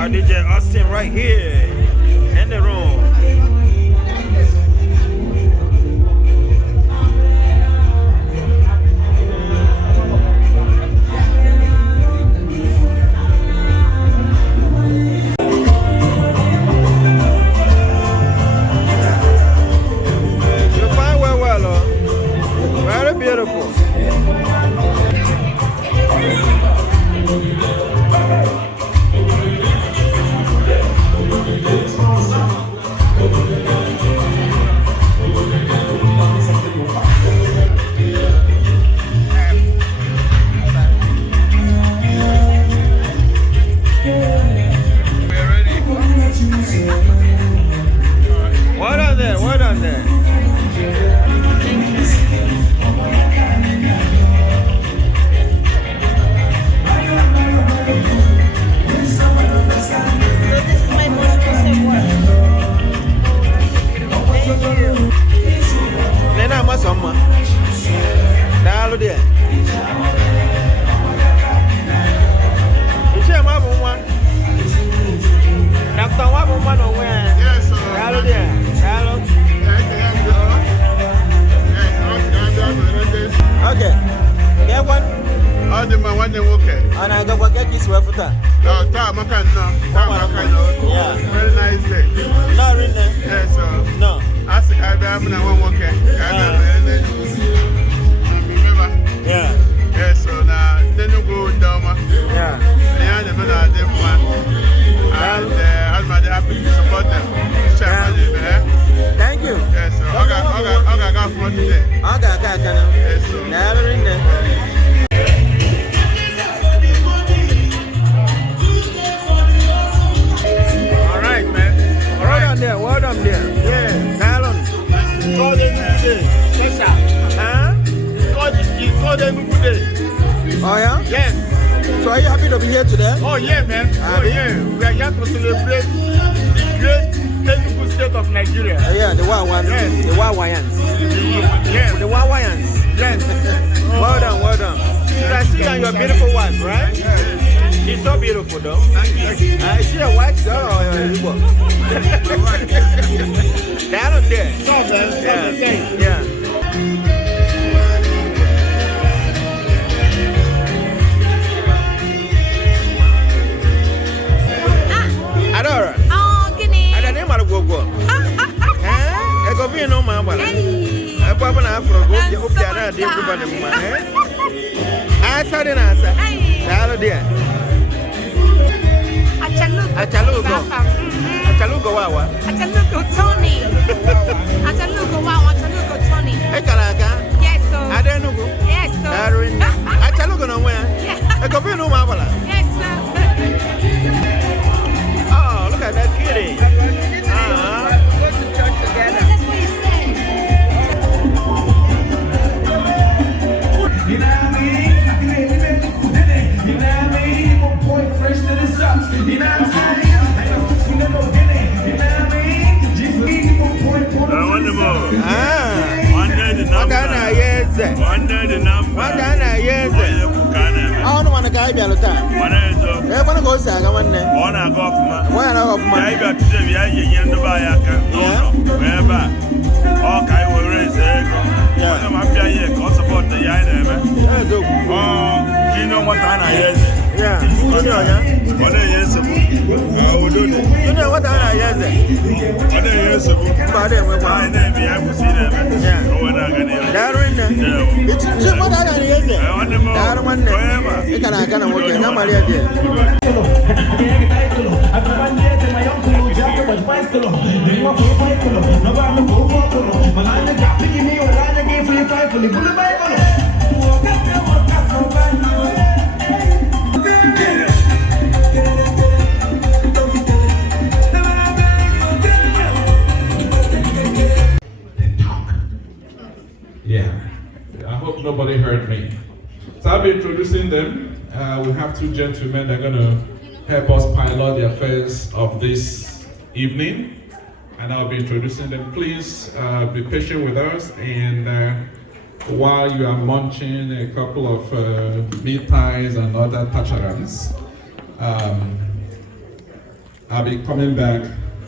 Our DJ Austin right here in the room. Beautiful. Well done there. Summer. Dial there. You share my one. After one or where? Yes, sir. Dial there. Dial. Okay. Get one. All the man one okay. And I got what is worth for that. No, yeah. Very nice day. No, really? Yes, sir. No. I said, I'm not okay. Yeah. Yes, so now, then you go down. Yeah. And I'm happy to support them. Thank you. Yes, sir. I got for today. Yes, sir. All right, man. Well done there. Well done there. Yeah. Nylon. Call them today. Yes, sir. Huh? Call them today. Oh, yeah? Yes. So are you happy to be here today? Oh, yeah, man. Oh, yeah. We are here to celebrate the great Enugu state of Nigeria. Yeah, the Wawans. Yes. The Wawans. Yes. The Wawans. Yes. Well done, well done. I see that you're a beautiful wife, right? Yes. She's so beautiful, though. Is she a white girl or a Igbo? Down on there. Yeah. Adora. Oh, gini. Ada ni malu gogo. Ego vi no ma bala. Ebo abo na afro go je opia na de ku ba ne ma. Asa de na asa. Dalo dia. Achalugo. Achalugo wawa. Achalugo Tony. Achalugo wawa. Achalugo Tony. Ekalaka. Yes, sir. Ada Enugu. Yes, sir. Arin. Achalugo no where? Ego vi no ma bala. Yes, sir. Look at that kitty. Go to church together. That's what you said. You know what I mean? You know what I mean? One point fresh to the socks. You know what I'm saying? You know what I mean? Just leave one point. Wonderful. One day the number. One day the number. I don't want to guy be all the time. I want to go say I want to. Why not go for my? I got to the Yayan to buy a car. Wherever. Okay, we'll raise it. Yeah, I'm here. Go support the Yayan. Oh, you know what I is? Yeah, you know, yeah. What a yes, I will do it. You know what I is? What a yes, but my name, I will see them. Yeah, when I'm going to. It's what I is. I want them all. You can work in Maria. Yeah, I hope nobody heard me. So I'll be introducing them. We have two gentlemen that are going to help us pilot the affairs of this evening. And I'll be introducing them. Please be patient with us. And while you are munching a couple of meat pies and other tacharans, I'll be coming back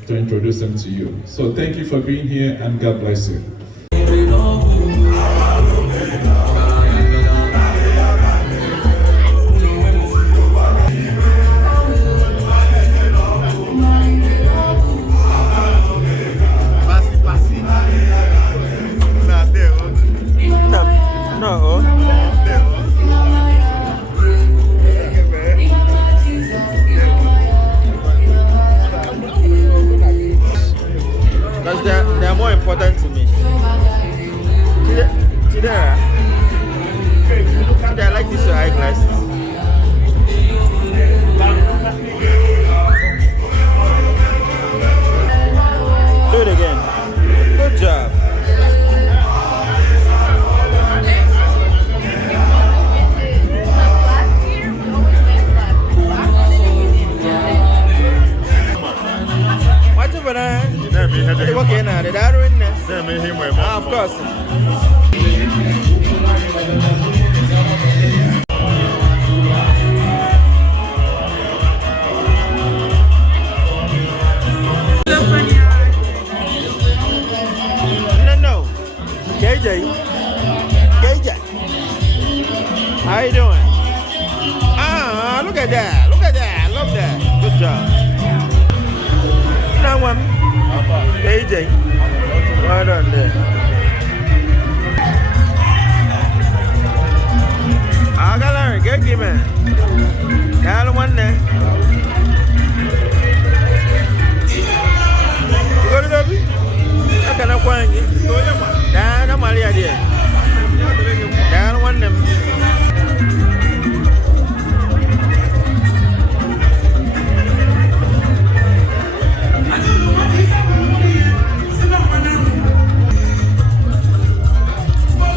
to introduce them to you. So thank you for being here and God bless you. Because they're more important to me. Chidera, I like these eyeglasses. Do it again. Good job. Watch over there. Okay, now did I ruin this? Of course. No. KJ. How you doing? Ah, look at that. Look at that. Love that. Good job. Now one. KJ. Well done there. I got Larry. Good game, man. Got one there. You go to the lobby? I can't find you. Down a Malia there. Down one them.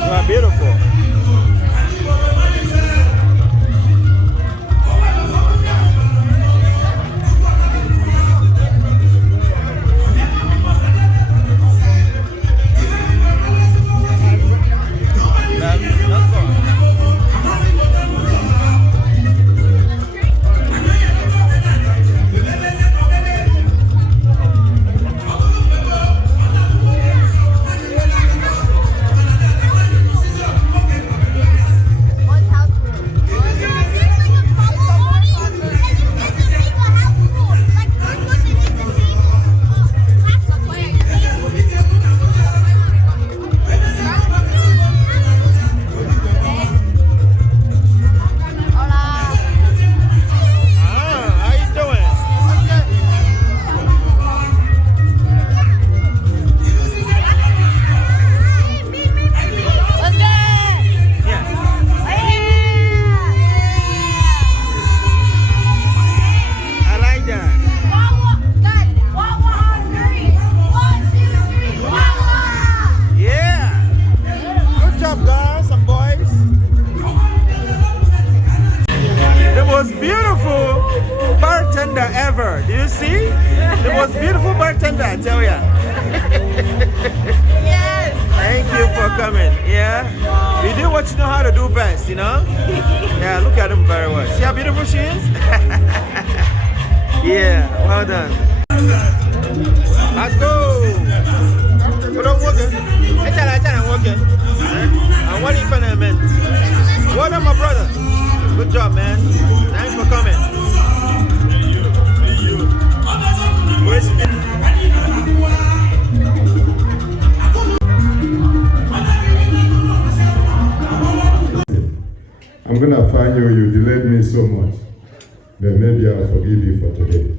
You are beautiful. I'm gonna find you. You delayed me so much, but maybe I'll forgive you for today.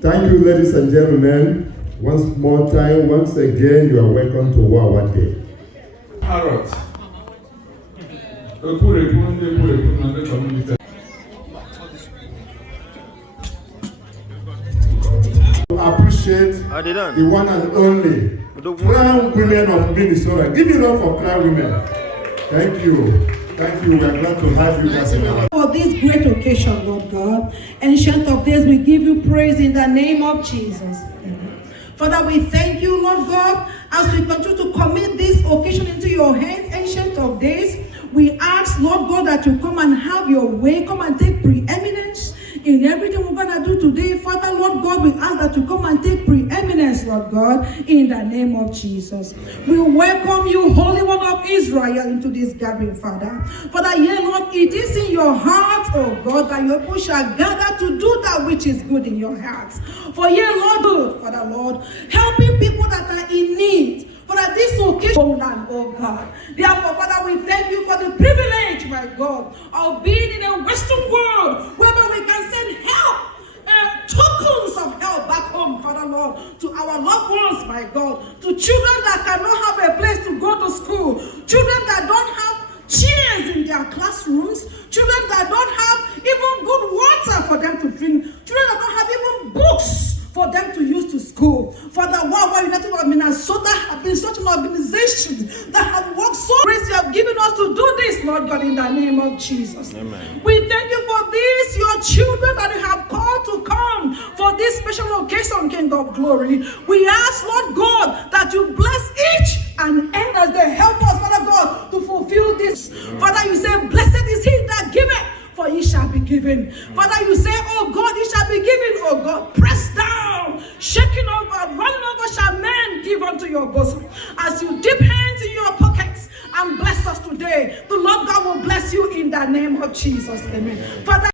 Thank you, ladies and gentlemen. Once more time, once again, you are welcome to Wawa Day. Parrot. Appreciate the one and only Crown Women of Minnesota. Give it up for Crown Women. Thank you. Thank you. We are glad to have you guys in our for this great occasion, Lord God. Ancient of Days, we give you praise in the name of Jesus. Father, we thank you, Lord God, as we continue to commit this occasion into your hands, Ancient of Days. We ask, Lord God, that you come and have your way, come and take preeminence in everything going to do today, Father, Lord God, we ask that you come and take preeminence, Lord God, in the name of Jesus. We welcome you, Holy One of Israel, into this gathering, Father. Father, yeah, Lord, it is in your heart, oh God, that your people shall gather to do that which is good in your hearts. For yeah, Lord, good, Father, Lord, helping people that are in need. Father, this occasion, oh God. Therefore, Father, we thank you for the privilege, my God, of being in a Western world whereby we can send help, tokens of help back home, Father Lord, to our loved ones, my God, to children that cannot have a place to go to school, children that don't have chairs in their classrooms, children that don't have even good water for them to drink, children that don't have even books for them to use to school. Father, Worldwide United of Minnesota have been such an organization that has worked so grace you have given us to do this, Lord God, in the name of Jesus. Amen. We thank you for this, your children that you have called to come for this special occasion, King of Glory. We ask, Lord God, that you bless each and end as they help us, Father God, to fulfill this. Father, you say, blessed is he that giveth, for he shall be given. Father, you say, oh God, he shall be given, oh God. Press down, shaking over, running over shall men give unto your bosom. As you dip hands in your pockets and bless us today, the Lord God will bless you in the name of Jesus. Amen. Father,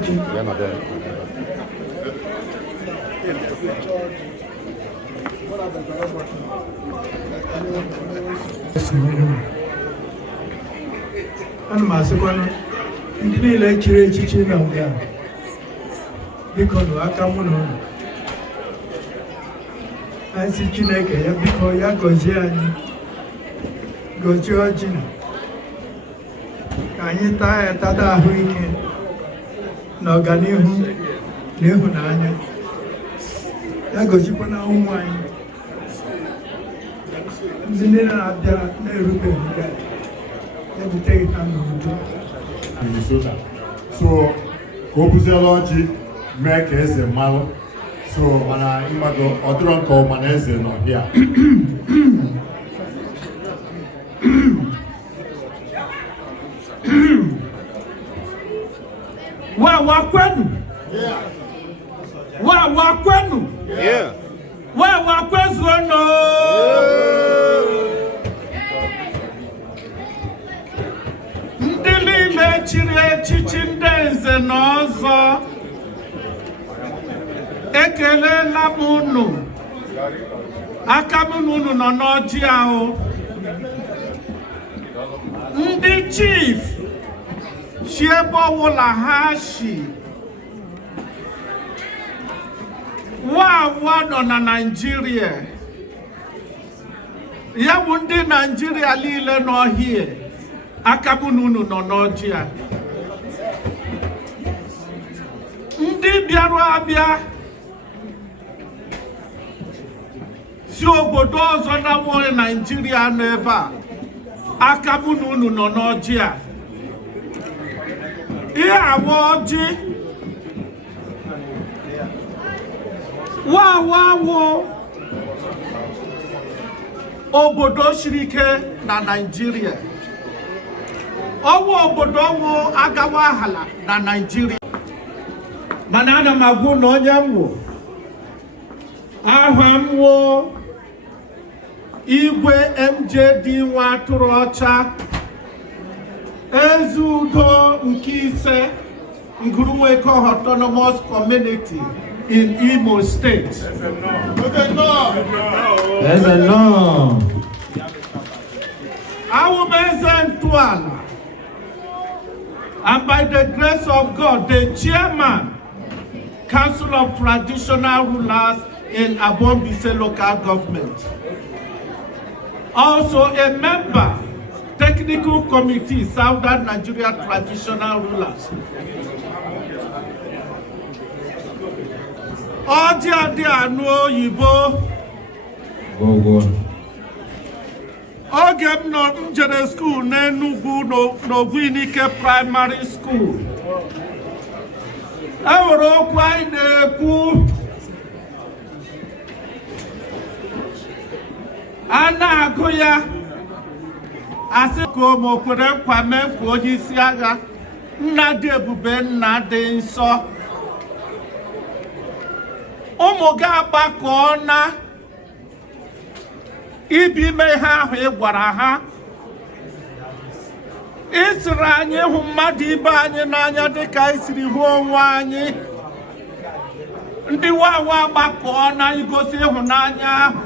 George. Ana m asịkwanụ ndị niile chiri echichi na nga biko nụ aka mụ na ụlọ anyị si Chineke ya biko ya gọzie anyị gọzie ọjị ka anyị taa ya tada ahụike na ọganihu na ịhụnanya ya gọzikwana ụmụ anyị ndị niile na-abịara na-erubeghị Minnesota. So, ka o buziela ọjị mee ka eze mmalụ. So, mana ịmago ọ dịrọ nke ọma na eze nọ bịa. Wa kwenu. Wa kwenu. Yeah. Wa kwezuono. Ndị niile chiri echichi ndị nze na ọzọ ekelela m unu aka m na unu nọ n'ọjị ahụ ndị chief si ebe ọwụla ha si wa nọ na Naịjirịa ya bụ ndị Naịjirịa niile n'ọhịa aka mụ na unu nọ n'ọjị a ndị bịara abịa si obodo ọzọ na nwere Naịjirịa nọ ebe a aka mụ na unu nọ n'ọjị a ihe awa ọjị wawo obodo siri ike na Naịjirịa ọwụ obodo ọwụ agawa ahala na Naịjirịa mana ana m agwụ na onye mwụ aha m wụ Igwe MJD nwa atụrụ ọcha eze udo nke ise Ngurunweko Autonomous Community in Imo State. Awụ m eze ntụala, and by the grace of God, the chairman, Council of Traditional Rulers in Abombise local government. Also a member, Technical Committee, Southern Nigeria Traditional Rulers. Ọjị adị anụ oyibo. Oge m jere school n'Enugu n'Ogwinike Primary School. Enwere okwu anyị na-ekwu a na-agụ ya asị ka ụmụ kwere nkwa mee nkwa onye isi agha Nnadị Ebube nna dị nsọ ụmụ ga-agbakọ na ibi ime ha ahụ ị gwara ha isiri anyị hụ mmadụ ibe anyị n'anya dịka isiri hụ onwe anyị ndị wawa gbakọ na igosi ịhụnanya ahụ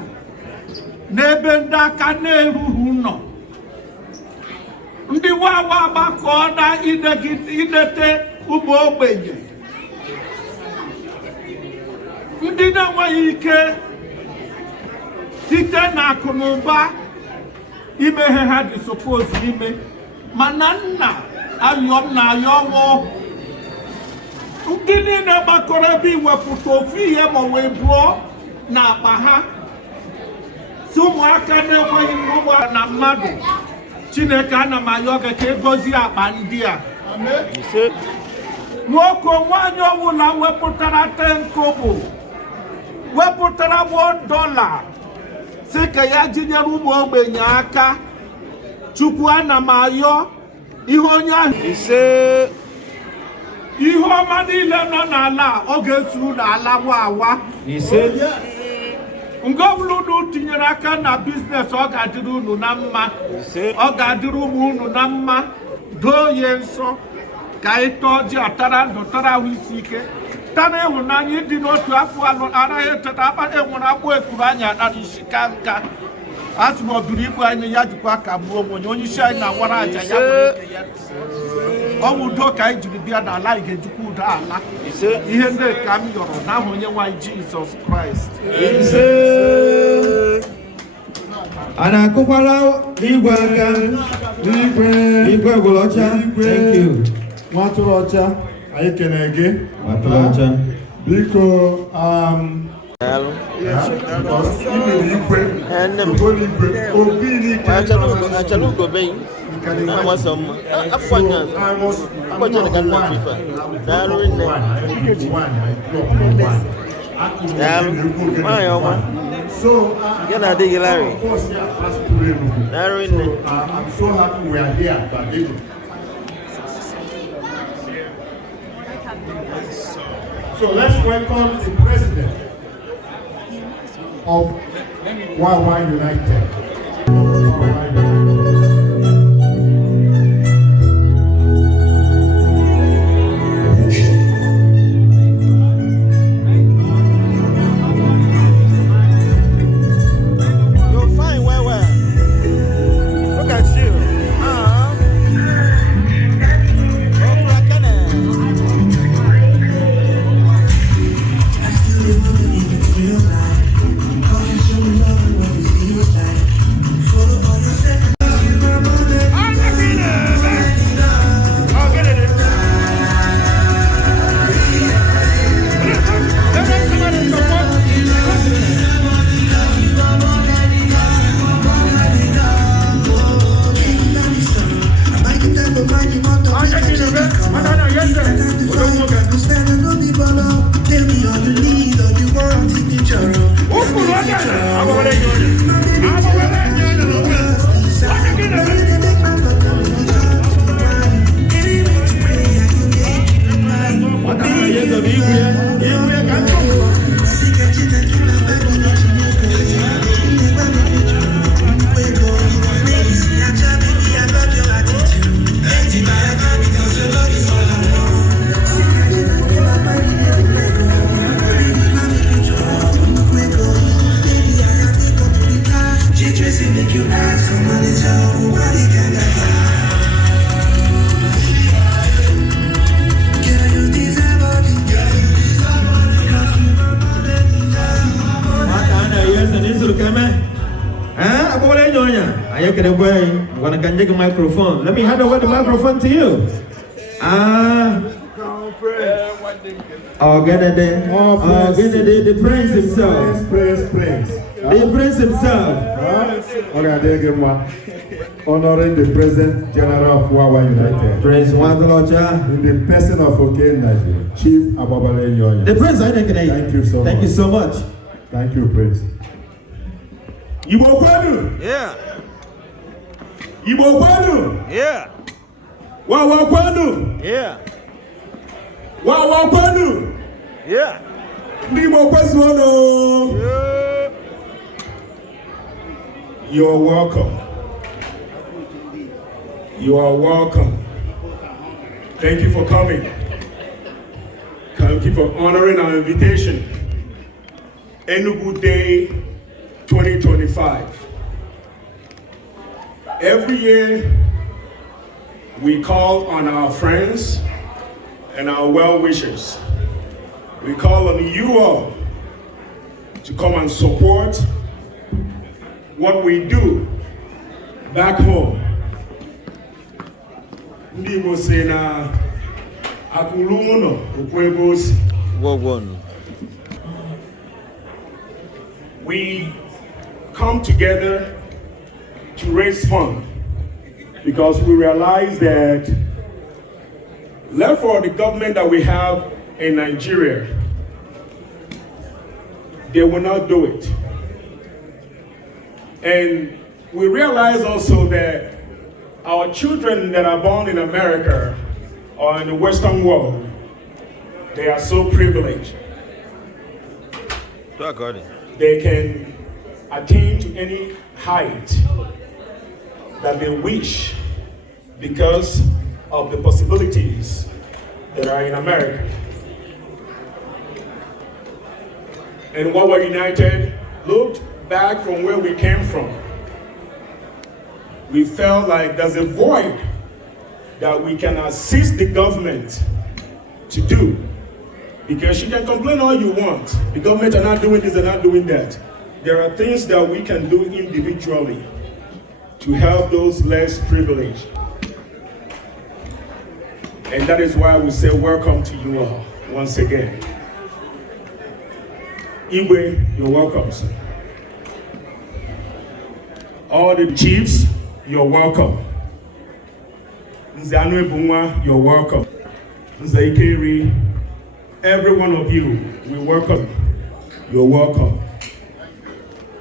n'ebe ndị aka na-erughị nọ ndị wawa gbakọ na idete ụmụ ogbenye ndị na-enweghị ike site na akụ na ụba ime ihe ha dị suppose ime mana nna ayọm na ayọwọ ndị niile gbakọrọ ebe iwepụta ofu ihe ma wee bụọ na akpa ha si ụmụaka na-enweghị ụmụ na mmadụ Chineke ana m ayọ gị ka egozie akpa ndị a nwoke nwaanyị ọbụla wepụtara 10 kobo wepụtara $1 sị ka ya jinyere ụmụ ogbenye aka Chukwu ana m ayọ ihe onye ahụ ihe ọma niile nọ n'ala ọ ga-eso unu ala wawa nke ọbụla unu tinyere aka na biznes ọ ga-adịrị unu na mma ọ ga-adịrị ụmụ unu na mma doo ya nsọ Kaito Atara, Dotara Wisike, Tane Hunani did not to have one Ara Tapa, and when I work Kuranya and Shikanka. As for Duripa and the Yatuaka, when you shine now, what I would talk I to be an alike to put Allah. He said, he had the cameo now when you want Jesus Christ. Anakupala, Igwe Golocha, thank you. Matolocha, Aikenege, Matolocha. Biko, So, Larry. I'm so happy we are here. So let's welcome the president of Wawa United. Microphone. Let me hand over the microphone to you. The prince himself. The prince himself. Honoring the President General of Wawa United. Prince Wantalocha. In the person of Okenda, Chief Ababale Nyonya. The Prince, thank you so much. Thank you so much. Thank you, Prince. Yeah. Ibo kwanu? Yeah. Wawa kwanu? Yeah. Wawa kwanu? Yeah. Ibo kwanu? Yeah. You're welcome. You are welcome. Thank you for coming. Thank you for honoring our invitation. Enugu Day 2025. Every year, we call on our friends and our well-wishers. We call on you all to come and support what we do back home. Ndi mo say na akuluno ukwebosi. We come together to raise funds because we realize that left for the government that we have in Nigeria, they will not do it. And we realize also that our children that are born in America or in the Western world, they are so privileged. They can attain to any height that they wish because of the possibilities that are in America. And while we're united, looked back from where we came from. We felt like there's a void that we can assist the government to do. Because you can complain all you want. The government are not doing this, they're not doing that. There are things that we can do individually to help those less privileged. And that is why we say welcome to you all once again. Iwe, you're welcome, sir. All the chiefs, you're welcome. Nzanu Ebunwa, you're welcome. Nzaikeri, every one of you, we welcome. You're welcome.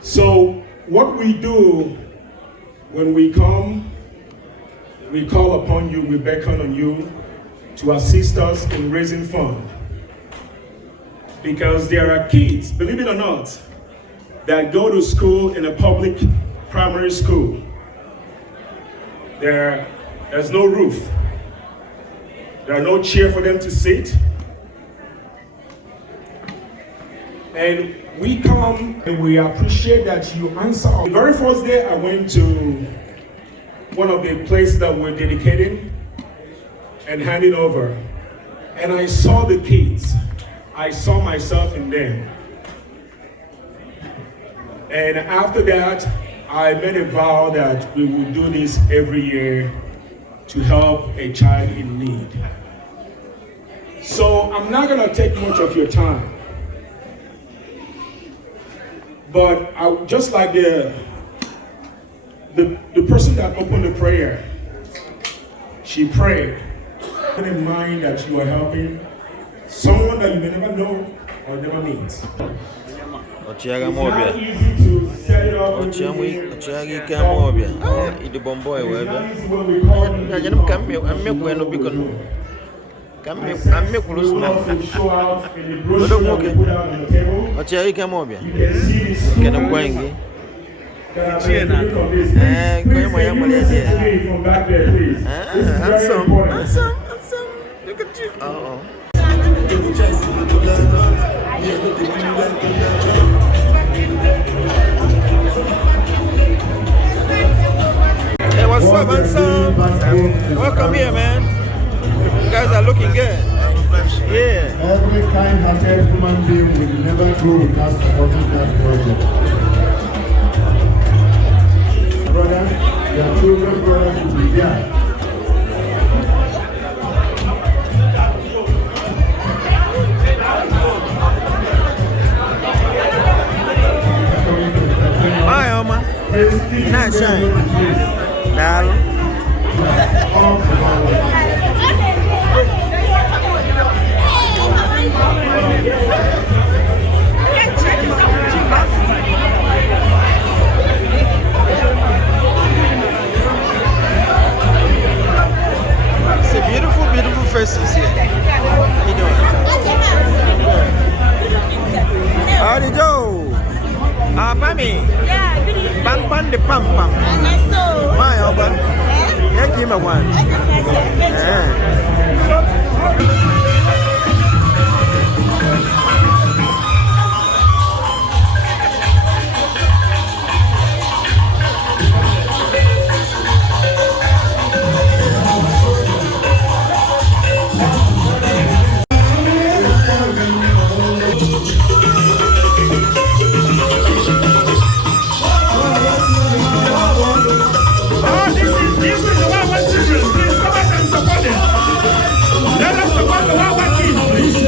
So, what we do when we come, we call upon you, we beckon on you to assist us in raising funds. Because there are kids, believe it or not, that go to school in a public primary school. There's no roof. There are no chair for them to sit. And we come and we appreciate that you answer. The very first day I went to one of the places that we're dedicating and handing over. And I saw the kids. I saw myself in them. And after that, I made a vow that we would do this every year to help a child in need. So I'm not gonna take much of your time. But I just like the person that opened the prayer, she prayed. Put in mind that you are helping someone that you may never know or never meet. It's not easy to set it up. It's not easy when we show out in the brochure that we put out on the table. You can see this from back there, please. Handsome. Look at you. Hey, what's up, handsome? Welcome here, man. You guys are looking good. Yeah. Every kind-hearted human being will never grow without supporting that project. Brother, your children, brothers will be there. Hi, Oma. Nice shine. Now. It's a beautiful, beautiful faces here. How you doing? Howdy, Joe. Pammy. Yeah, good evening. Pan the pam pam. My Oba. Yeah, give me one. Let us support the Wawa King, please.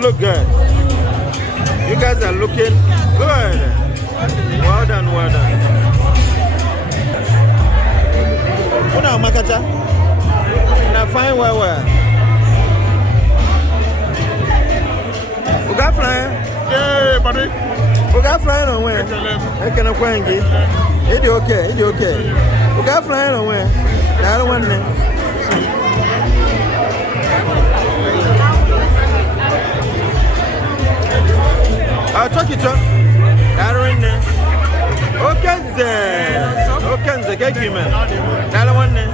look good. You guys are looking good. Well done, well done. Una Makacha? Now fine well. You got flying? Yeah, buddy. You got flying on where? I can't find it. It's okay, it's okay. You got flying on where? I don't want it. I'll talk it up. I don't want it. Okay, thank you, man. I don't want it.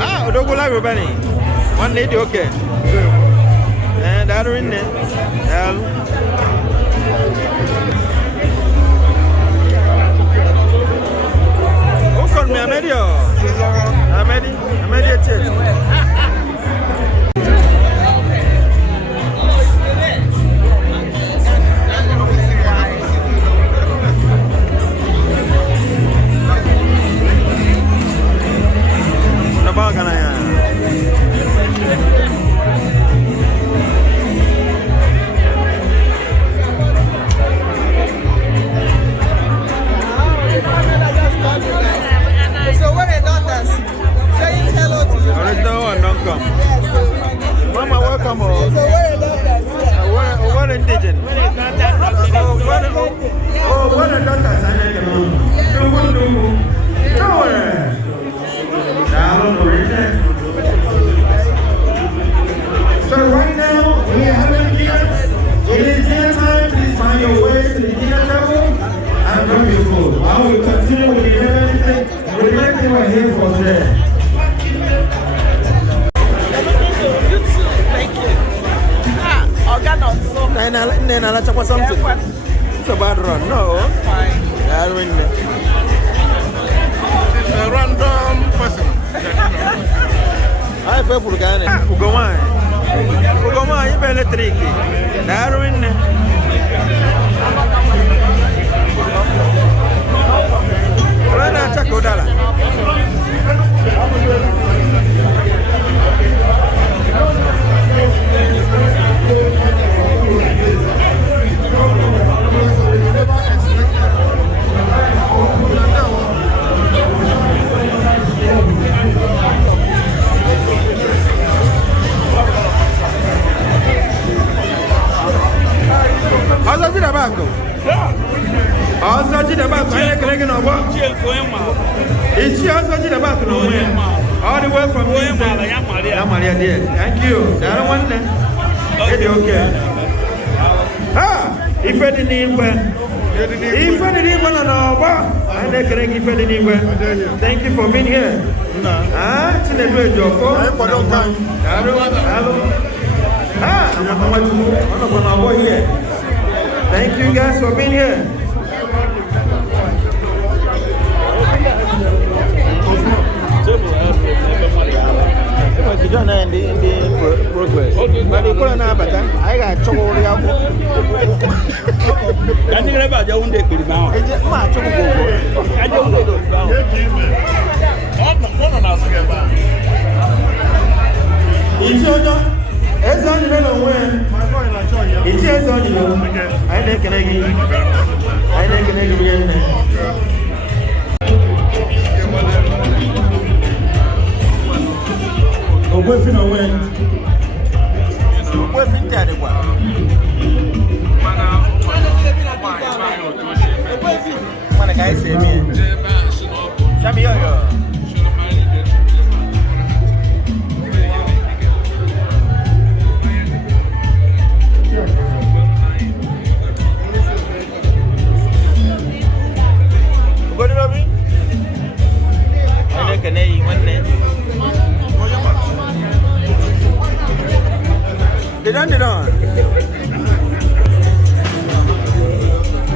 Ah, don't go live, Benny. One lady, okay. And I don't want it. Me Amedio. Amedio Church. Nabagana ya. So where the daughters? Saying hello to you. Original one don't come. Mama, welcome. So where the daughters? What indigenous? What the daughters? So right now, we are having dinner. It is dinner time. Please find your way to the dinner table and bring your food. I will continue with the everything. We're here for today. Thank you. Organ Then I'll talk about something. It's a bad run. No. Fine. I'll win. It's a random person. I feel for Ghana. Ugoma, you better tricky. Darwin. Run a Chakodala. Also did a back. Also did a back. Ichie Nkeonyema. Ichie also did a back. All the way from Yamalia there. Thank you. I don't want that. Okay. Ah, if I didn't even. Thank you for being here. Ah, thank you guys for being here. Progress. But you couldn't have I got trouble. I think about your own day. It's on the way. It's just on you. I think I can again. Wefin away. Wefin tade kwa. Mana guys say me. Chami yo. Go to Robbie. Ana kanai wannan. They done.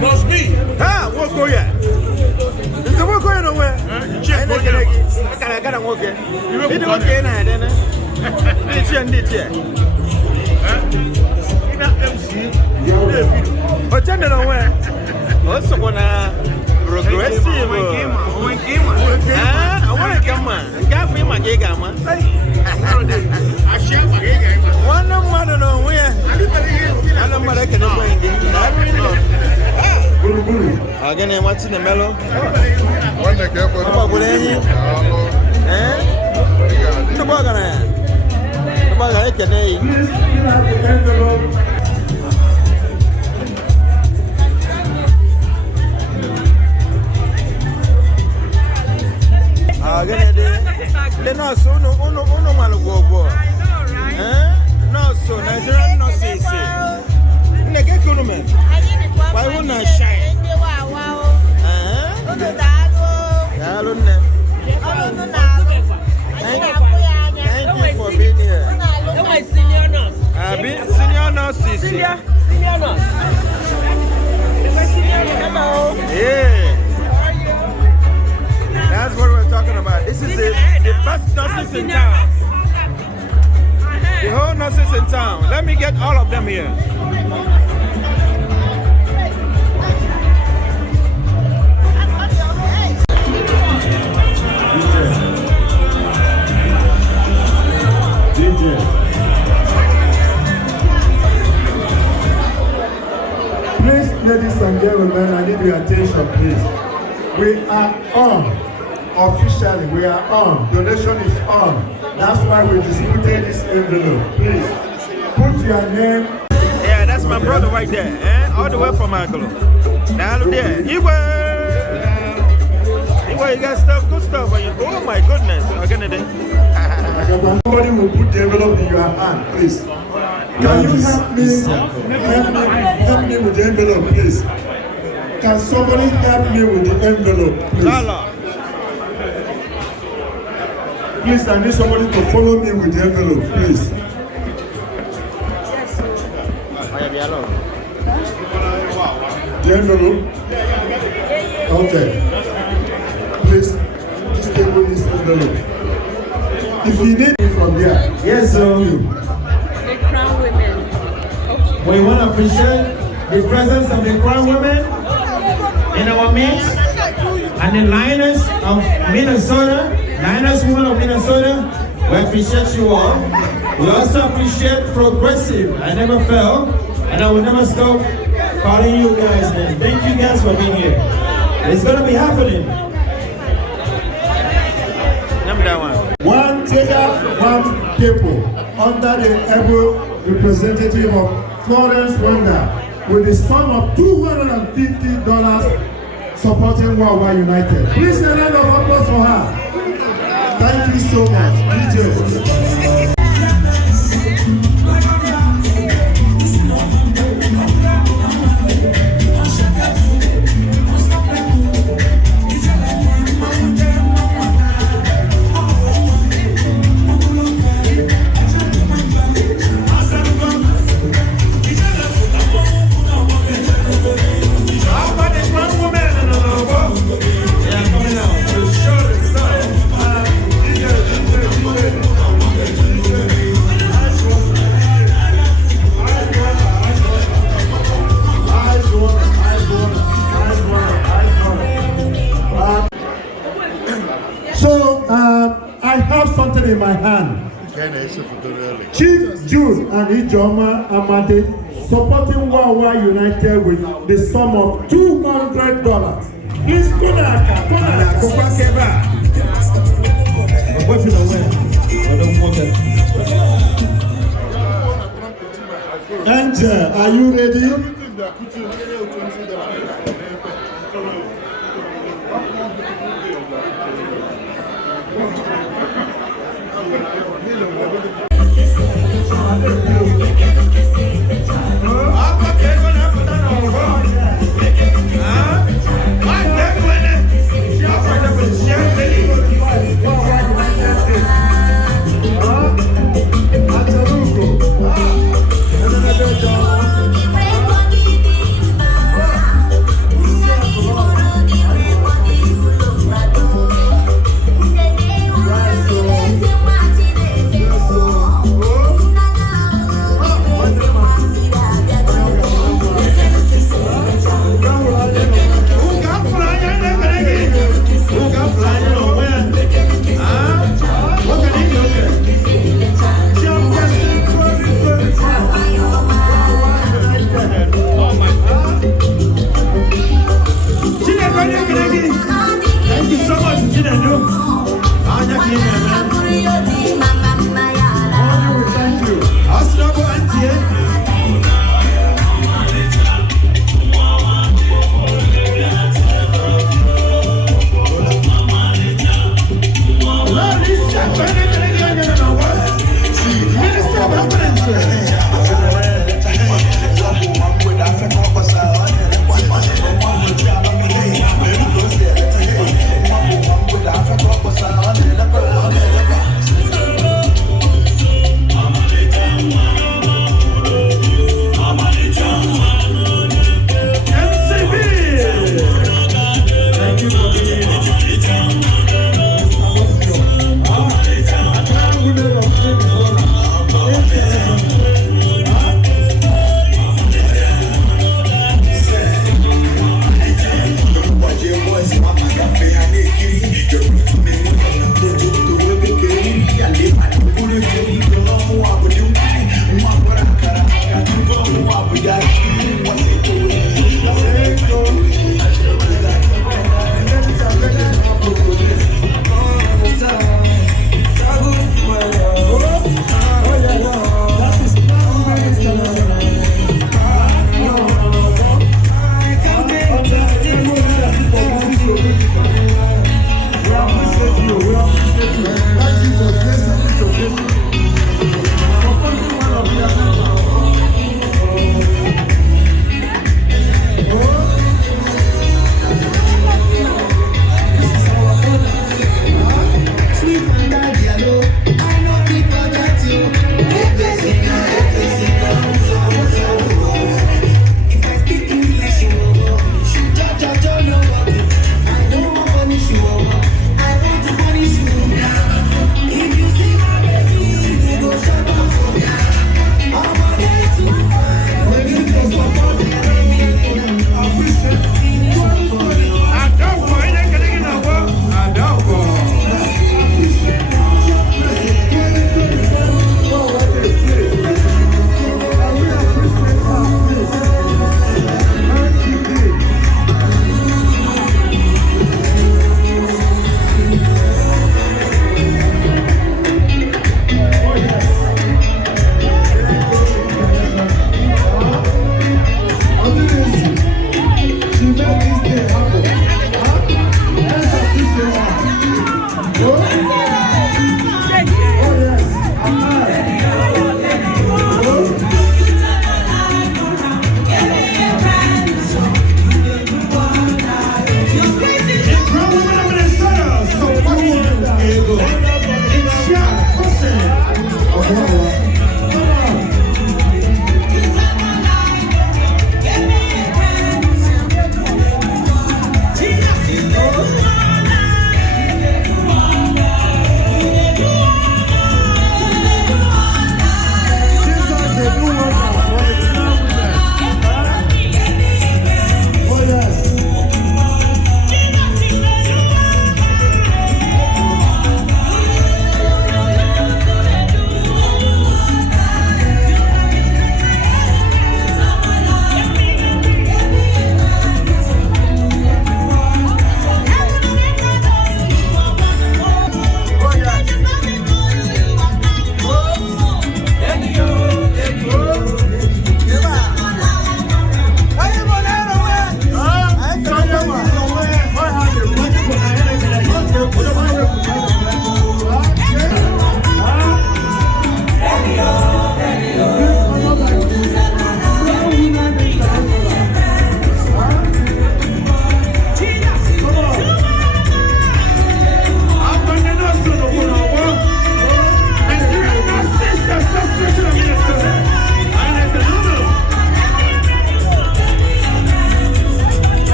Must be. Ah, what go ya? Is the work going nowhere? I got a walk in. You don't get it, then. It's here. But you know where? Also, wanna progressive. Ah, I want to come on. Can't feel my gig, man. I share my gig. One no matter where. can bring it. Again, I'm watching the mellow. What the hell? What about any? Eh? The bugger. The bugger, can I? Again, they're not so no malo go. Eh? No, so Nigerian no say. Nigga, come man. Why won't I shine? Thank you for being here. Senior nurse. Senior nurse. Senior nurse. Hello. Yeah. That's what we're talking about. This is the best nurses in town. The whole nurses in town. Let me get all of them here. Please, ladies and gentlemen, I need your attention, please. We are on. Officially, we are on. Donation is on. That's why we distributed this envelope. Please, put your name. Yeah, that's my brother right there. Eh? All the way from Anglo. Now look there. Ichie, you got stuff, good stuff. Oh my goodness. Somebody will put the envelope in your hand, please. Can you help me with the envelope, please? Can somebody help me with the envelope, please? Please, I need somebody to follow me with the envelope, please. The envelope? Okay. Please, just take with this envelope. If you need it from there. Yes, sir. The Crown Women. We want to appreciate the presence of the Crown Women in our midst and the Lioness of Minnesota, Lioness Women of Minnesota. We appreciate you all. We also appreciate Progressive. I never fail, and I will never stop calling you guys. Man. Thank you guys for being here. It's going to be happening. Number one. One trader, one people, under the able representative of Florence Wanda, with the sum of $250 supporting Wawa United. Please a round of applause for her. Thank you so much, DJ. I have something in my hand. Chief Jude and Ijoma Amade supporting Wawa United with the sum of $200. Please go back. Angel, are you ready? Chinedu. Anya Kineme. Only we thank you. Asrabo Antie. Minister of Finance.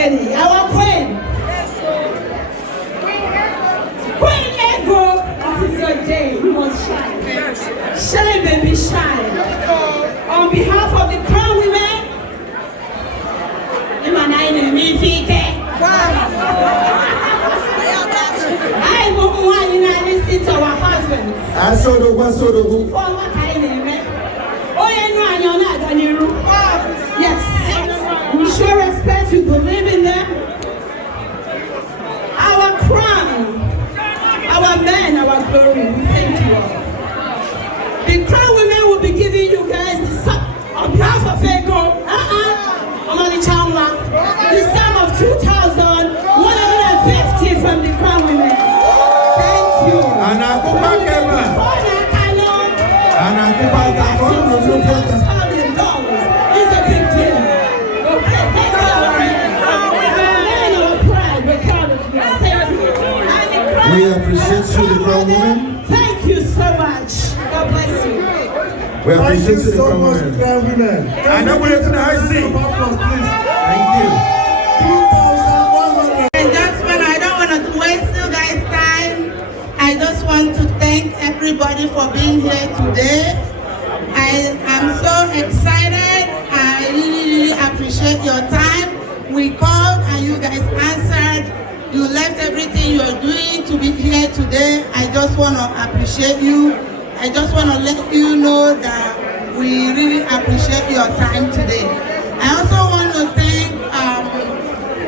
lady, our queen. Queen Ego, this is your day. You must shine. Shine, baby, shine. On behalf of the crown women, I listen to our husbands. I saw the one, so the For what I name it. Oh, you're not going to. Yes. We show respect, we believe in them. Our crown, our men, our glory, we thank you all. The crown women will be giving you guys on behalf of Ego, the sum of 2,150 from the crown women. Thank you. It's a big deal. Okay, thank you. We appreciate you, the crown women. Thank you so much. God bless you. We appreciate you, the crown women. I know we're in the high seat. Thank you. And just when I don't want to waste you guys' time, I just want to thank everybody for being here today. I am so excited. I really appreciate your time. We called and you guys answered. You left everything you're doing to be here today. I just want to appreciate you. I just want to let you know that we really appreciate your time today. I also want to thank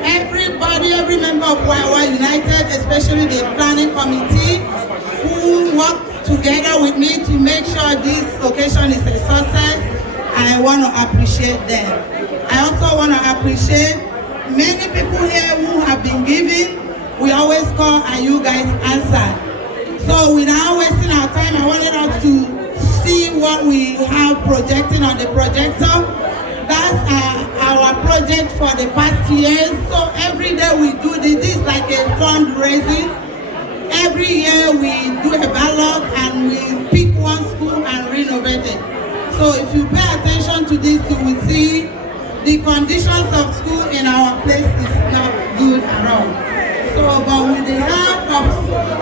everybody, every member of Wawa United, especially the planning committee, who worked together with me to make sure this occasion is a success. I want to appreciate them. I also want to appreciate many people here who have been giving. We always call and you guys answer. So without wasting our time, I wanted us to see what we have projecting on the projector. That's our project for the past years. So every day we do this. This is like a fundraising. Every year we do a ballot and we pick one school and renovate it. So if you pay attention to this, you will see the conditions of school in our place is not good around. So, but with the help of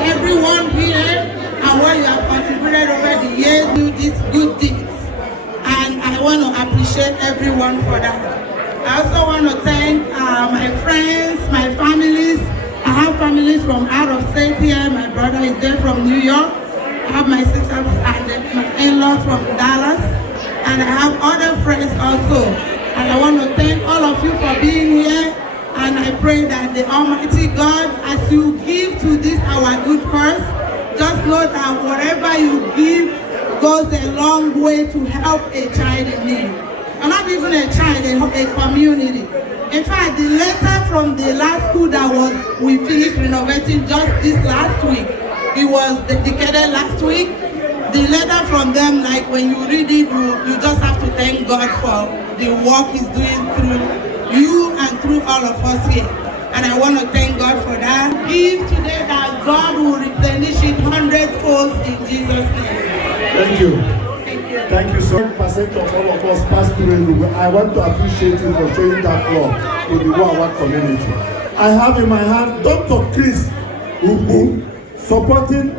everyone here and what you have contributed over the years, do these good things. And I want to appreciate everyone for that. I also want to thank my friends, my families. I have families from out of state here. My brother is there from New York. I have my sisters and my in-laws from Dallas. And I have other friends also. And I want to thank all of you for being here. And I pray that the Almighty God, as you give to this our good cause, just know that whatever you give goes a long way to help a child in need. Or not even a child, a community. In fact, the letter from the last school that we finished renovating just this last week, it was dedicated last week. The letter from them, like when you read it, you just have to thank God for the work He's doing through you and through all of us here. And I want to thank God for that. Give today that God will replenish it 100-fold in Jesus' name. Thank you. Thank you. 100% of all of us passed through Enugu. I want to appreciate you for showing that love to the Wawa community. I have in my hand Dr. Chris Ubu supporting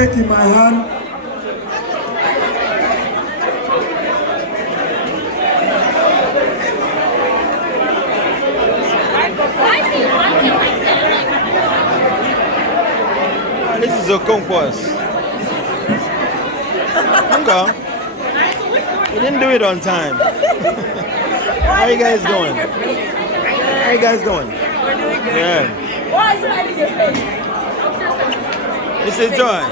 check in my hand. This is Okonkwo's. Okay. You didn't do it on time. How you guys doing? How you guys doing? We're doing good. Yeah. Why is it hiding your face? This is Joy.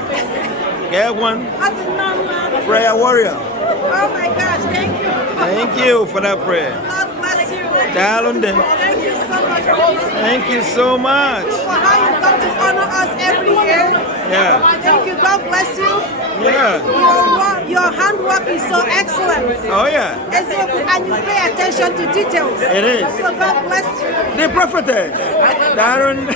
Get one. That's a non-man. Prayer warrior. Oh my gosh, thank you. Thank you for that prayer. God bless you. Talunde. Thank you so much for all this. Thank you so much. For how you come to honor us every year. Yeah. Thank you. God bless you. Yeah. Your handwork is so excellent. Oh yeah. And you pay attention to details. It is. So God bless you. The prophetess. Darren.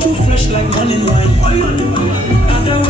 Too fresh like morning wine. No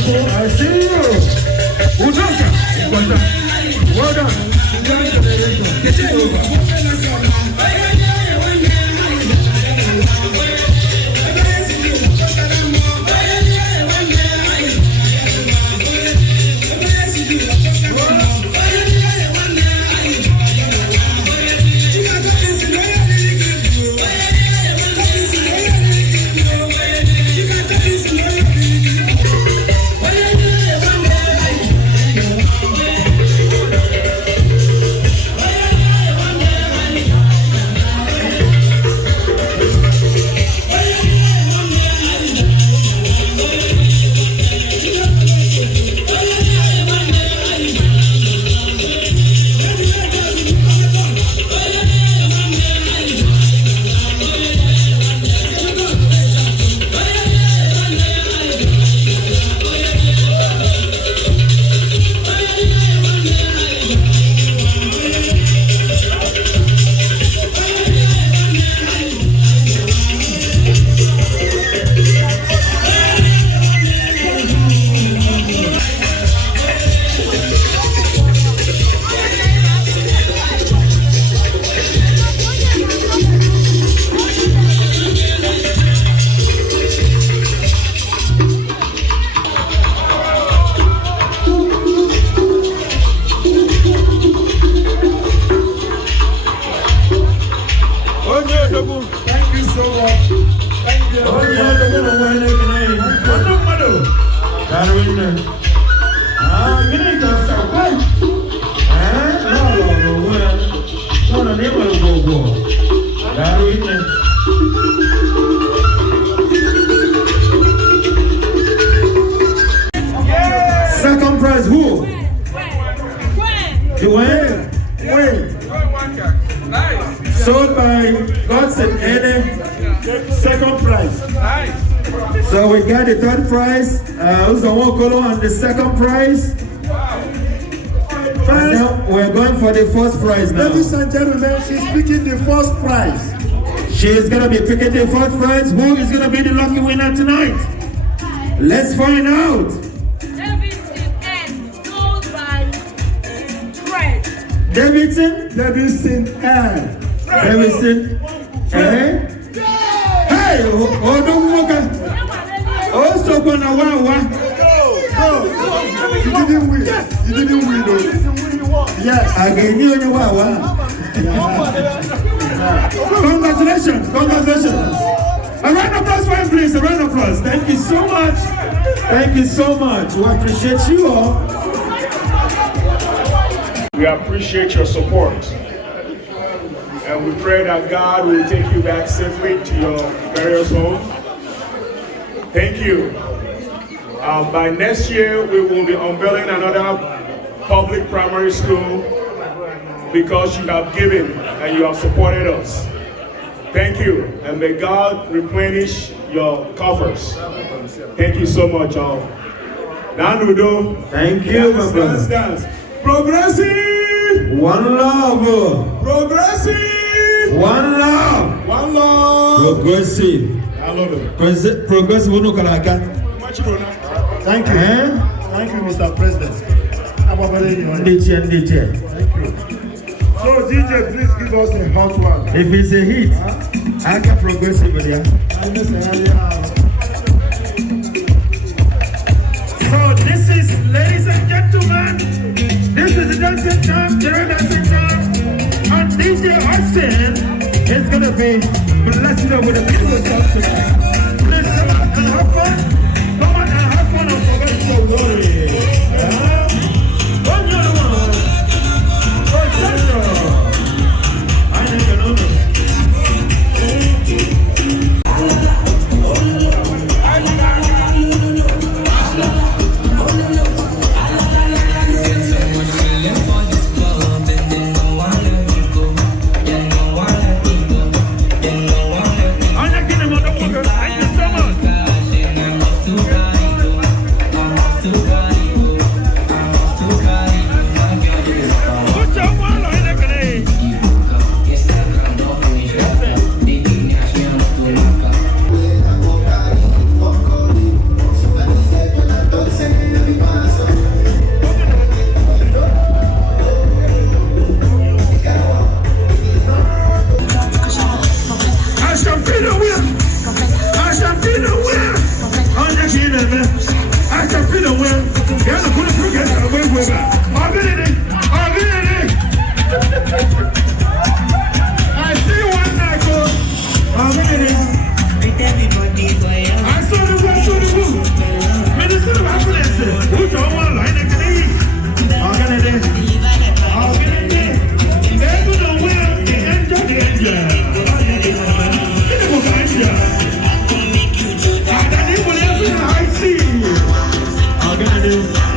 I see you. Udaka. Well done. Get it over. Thank you so much. Thank you. Oh, yeah, the one who went in. What do you do? Ah, you need to stop. What? No, they will go. Second prize, who? When? Nice. Sold by God's and Ene. Second prize. Nice. So we got the third prize. Who's the one color on the second prize? Wow. And now we're going for the first prize now. Ladies and gentlemen, she's picking the first prize. She's gonna be picking the first prize. Who is gonna be the lucky winner tonight? Let's find out. Davidson N. Hey, also gonna wawa. You didn't win. Though. Yes. Again, you know wawa. Congratulations. A round of applause for him, please. A round of applause. Thank you so much. We appreciate you all. We appreciate your support. And we pray that God will take you back safely to your various homes. Thank you. By next year, we will be unveiling another public primary school because you have given and you have supported us. Thank you. And may God replenish your coffers. Thank you so much, all. Nanudo. Thank you, my brother. Dance. Progressive. One love. Progressive. One love. Progressive. I love it. Progressive. Thank you. Thank you, Mr. President. DJ. Thank you. So, DJ, please give us a hot one. If it's a hit, I can progressive with you. So, this is, ladies and gentlemen, this is the dancing time, the dancing time. And DJ Austin is going to be blessed up with a beautiful song tonight. Please come on and have fun. Come on and have fun and forget to worry. One other one. For Central. I think I know them. everybody for you. I saw the move. Minister of Affluence. Who don't want line of knee? I'll get it in. They're going to win the end of the end. It was nice, yeah. I see. I'll get it in.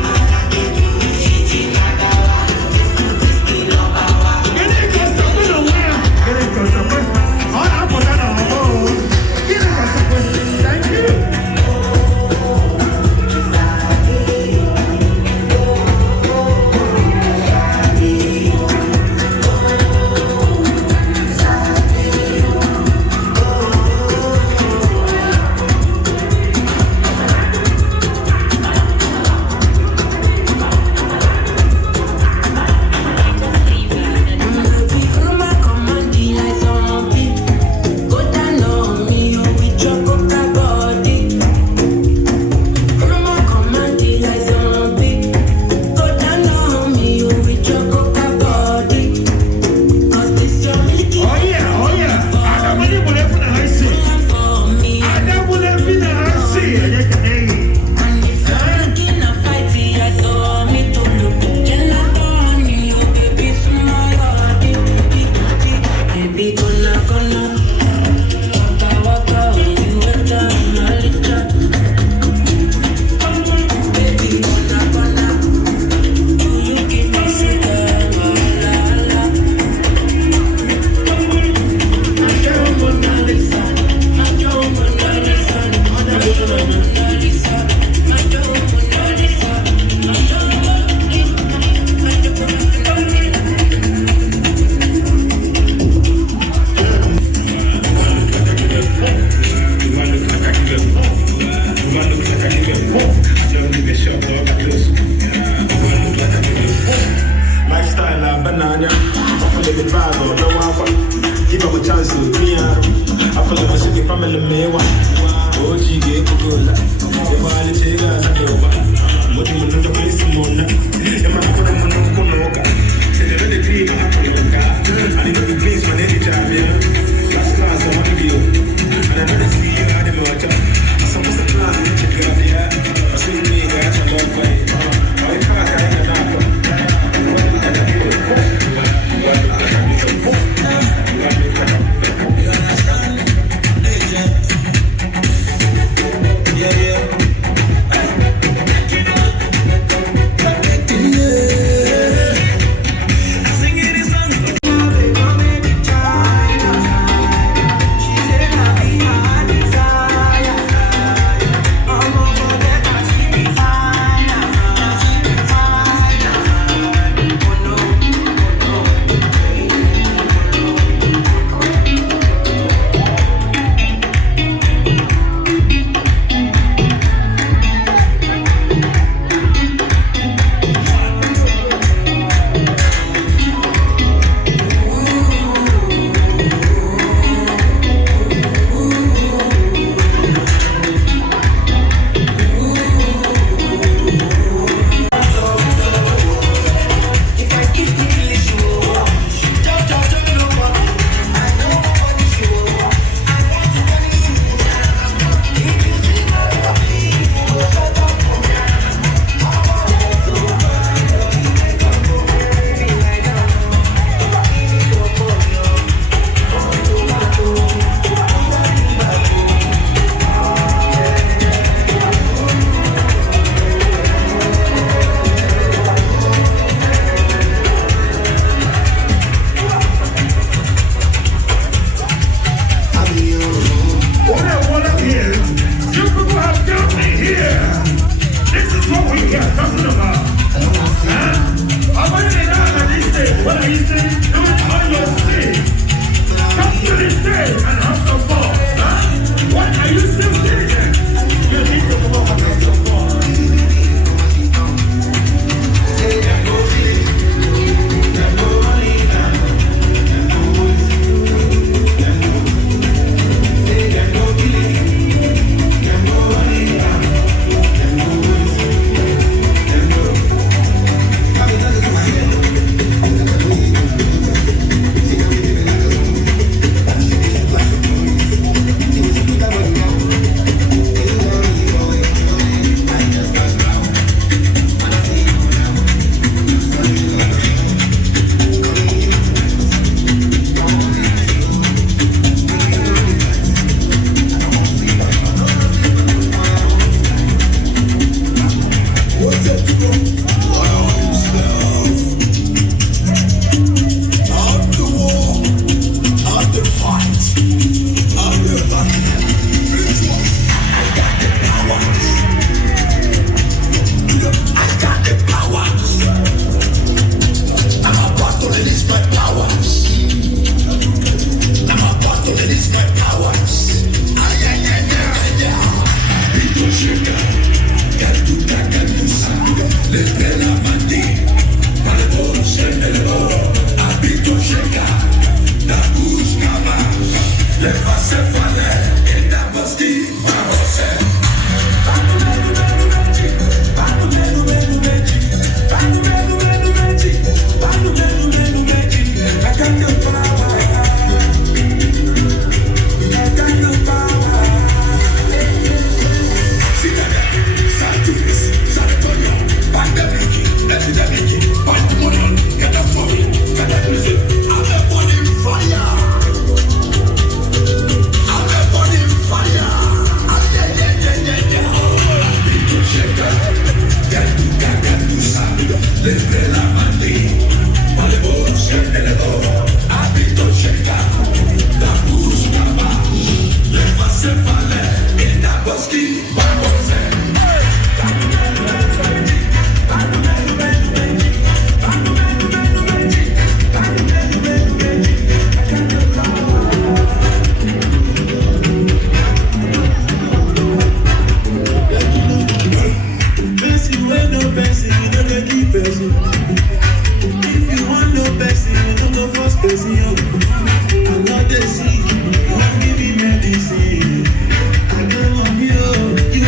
You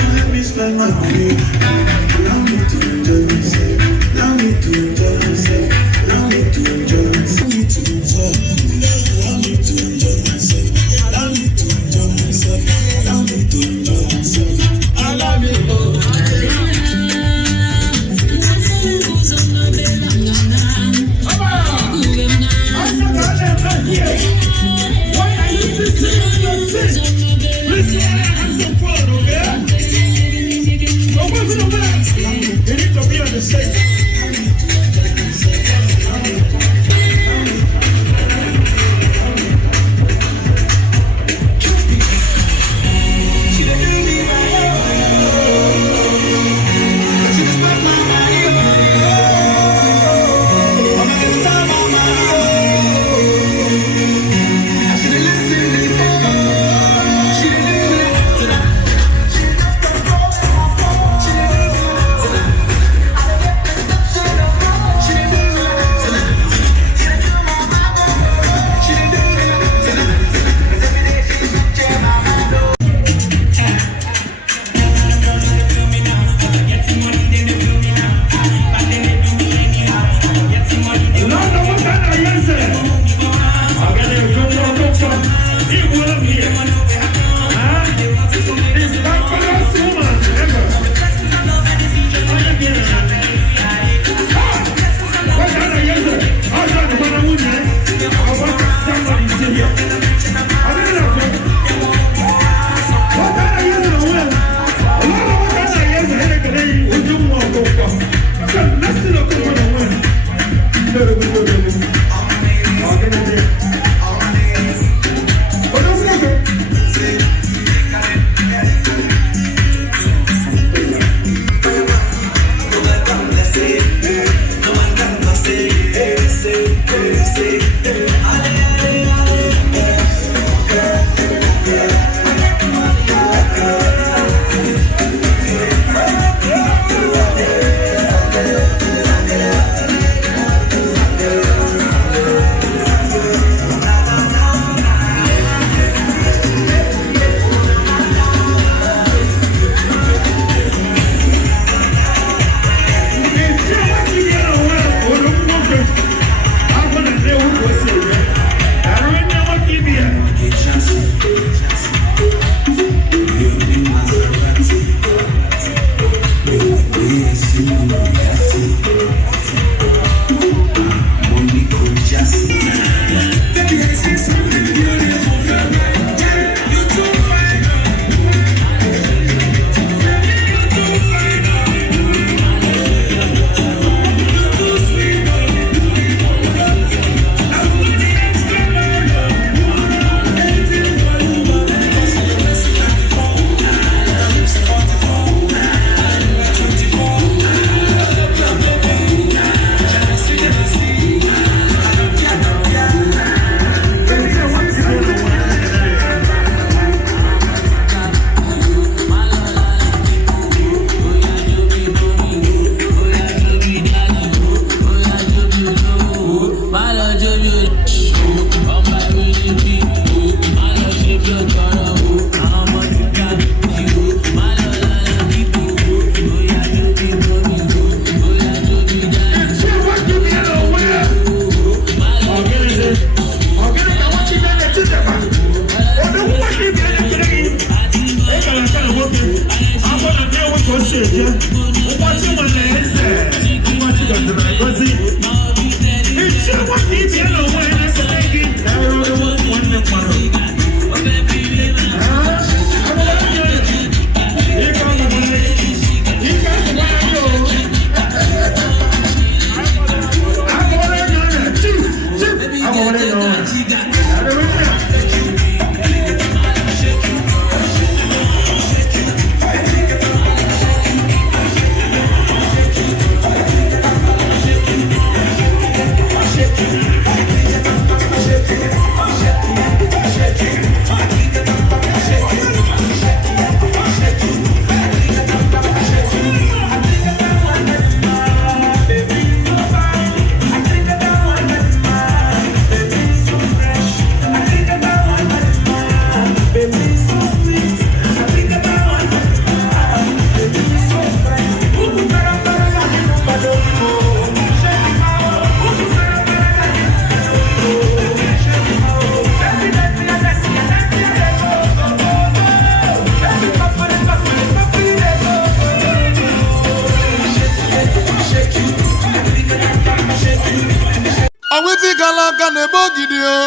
kalaka na-ebe ogidi o.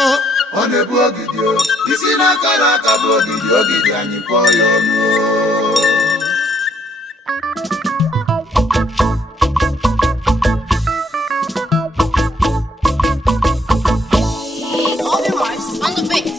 Ọ na-ebu ogidi o. Isi n'akara aka bụ ogidi anyị kpọọ ya ọnụ o. On the beat.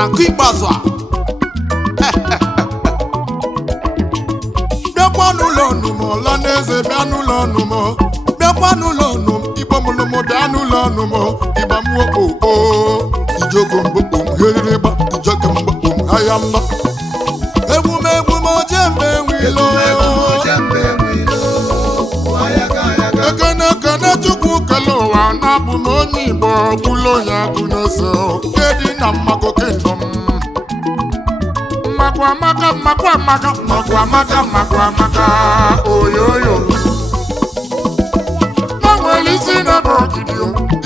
na nke ikpeazụ a bịakwa n'ụlọ ọnụmọ ọla n'eze bịa n'ụlọ ọnụmọ bịakwa n'ụlọ ọnụm igbo mụlụmụ bịa n'ụlọ ọnụmọ ịgba mwokpo ijogo mgbokpom herịrịgba ijogo mgbokpom ahịa mba emume ojembe nwilo ekene chukwu kele ụwa na-abụ m onye igbo ọbụla onye agụ n'ose kedị na mmago kingdom mmakwa amaka oyoyo na nwere isi n'ebe ogidi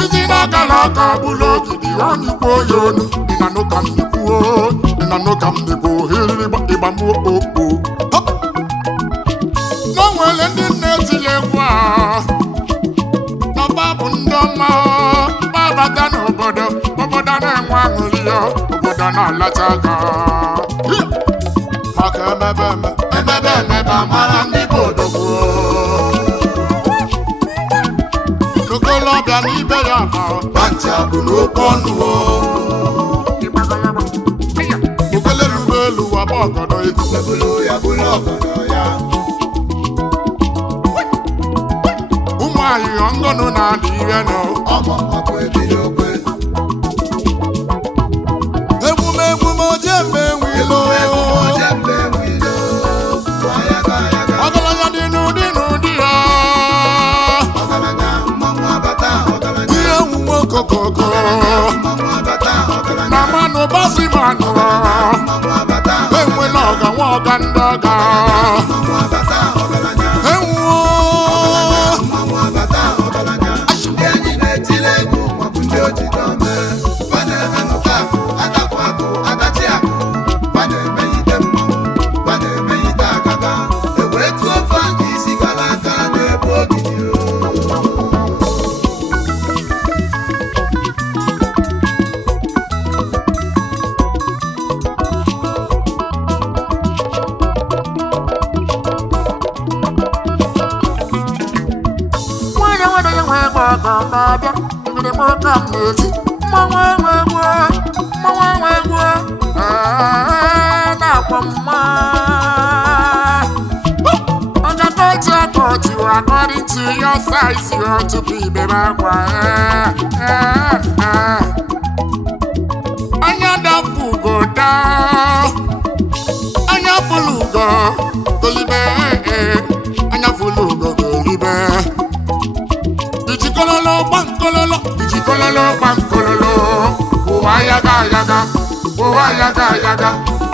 isi n'aka n'aka bụla ogidi onye ikwu oyi onu ịna n'ụka m na-ekwu ohiriri ịgbamokpo na nwere ndị na-etili egwu a n'ọba bụ ndị ọma babata n'obodo na-enwe aṅụrị ya obodo na-alacha aka maka emebe amara ndị bụ odogwu n'okolobịa n'ibe ya bancha bụ n'oke ọnụ okelelube elu waba ọgọdọ ụmụ ahịhịa ngọnụ na-adị ihe nọ emume ojembe nwilo ọgaranya dị n'ụdị ya ihe nwuwe okokoko na mmanụ basi manụ enwela ọga ndị ọga according to your size, you ought to be baby. Anya da fugo da, anya fulugo golibe, anya fulugo golibe. Ijikololo bankololo, uwa yaga,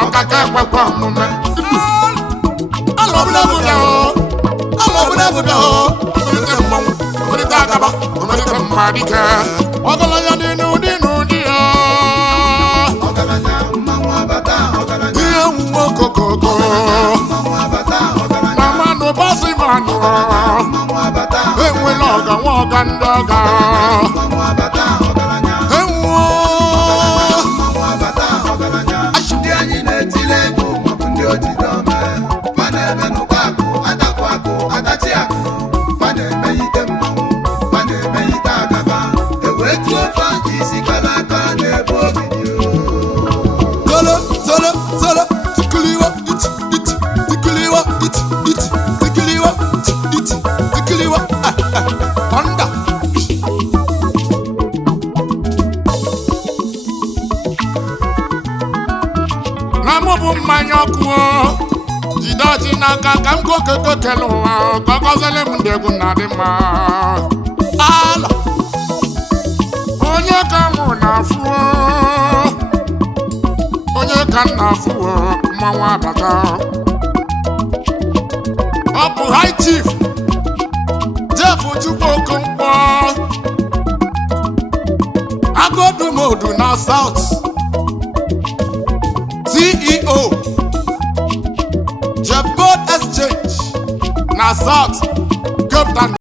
okake kwa mume. Ọgaranya dị n'ụdị ya ihe nwuwe okokoko na mmanụ basi manụ enwe ọga ndị ọga mmanwụ abata ọgaranya enwuo mmanwụ abata ọgaranya ndị anyị na-etile ego maọbụ ndị ojide ome fa na-eme n'ụkọ akụ adakụ akụ adachi akụ fa na-emeghite mmanwụ fa na-emeghite agaba ewee tuo fa isi kala aka n'ebe obibi zolo zolo zolo tikiliwa iti iti tikiliwa iti iti tikiliwa iti iti tikiliwa onda na mụ bụ mmanya ọkụ jide ọjị n'aka ka m kokoko kele ụwa ka ọ gọziele m ndị egwu na-adị mma ala onye ka mụ na-afụ onye ka m na-afụ mmanwụ abata ọ bụ high chief Jeff Chukwu Okonkwo Agodumodu na South CEO Jeff Gold Exchange na South Cape Town